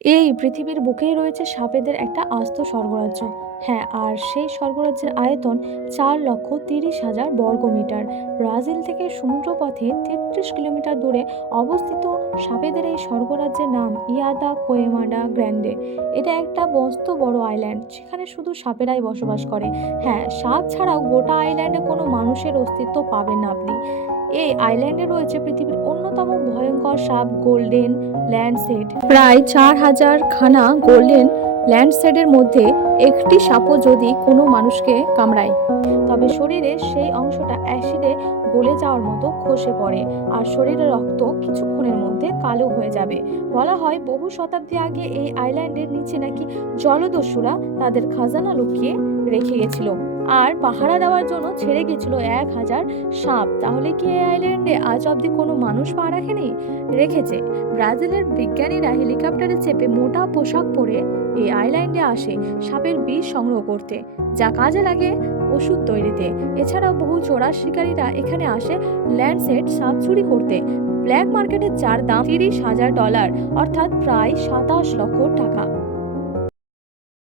এই পৃথিবীর বুকেই রয়েছে সাপেদের একটা আস্ত স্বর্গরাজ্য। হ্যাঁ, আর সেই স্বর্গরাজ্যের আয়তন 4,30,000 বর্গমিটার। ব্রাজিল থেকে সমুদ্রপথে 33 কিলোমিটার দূরে অবস্থিত সাপেদের এই স্বর্গরাজ্যের নাম ইয়াদা কোয়েমাডা গ্র্যান্ডে। এটা একটা মস্ত বড় আইল্যান্ড, যেখানে শুধু সাপেরাই বসবাস করে। হ্যাঁ, সাপ ছাড়াও গোটা আইল্যান্ডে কোনো মানুষের অস্তিত্ব পাবেন না আপনি। এই আইল্যান্ডে রয়েছে পৃথিবীর অন্যতম ভয়ঙ্কর সাপ গোল্ডেন ল্যান্ডসেট। প্রায় 4,000 খানা গোল্ডেন ল্যান্ডসেটের মধ্যে একটি সাপও যদি কোনো মানুষকে কামড়ায়, তবে শরীরে সেই অংশটা অ্যাসিডে গলে যাওয়ার মতো খসে পড়ে, আর শরীরের রক্ত কিছুক্ষণের মধ্যে কালো হয়ে যাবে। বলা হয় বহু শতাব্দী আগে এই আইল্যান্ডের নিচে নাকি জলদস্যুরা তাদের খাজানা লুকিয়ে রেখে গেছিল, আর পাহারা দেওয়ার জন্য ছেড়ে গেছিল 1,000 সাপ। তাহলে কি এই আইল্যান্ডে আজ অব্দি কোনো মানুষ পা রাখেনি? রেখেছে। ব্রাজিলের বিজ্ঞানীরা হেলিকপ্টারে চেপে মোটা পোশাক পরে এই আইল্যান্ডে আসে সাপের বিষ সংগ্রহ করতে, যা কাজে লাগে ওষুধ তৈরিতে। এছাড়াও বহু চোরার শিকারীরা এখানে আসে ল্যান্ডসেট সাপ চুরি করতে। ব্ল্যাক মার্কেটে যার দাম $30,000, অর্থাৎ প্রায় 27 লক্ষ টাকা।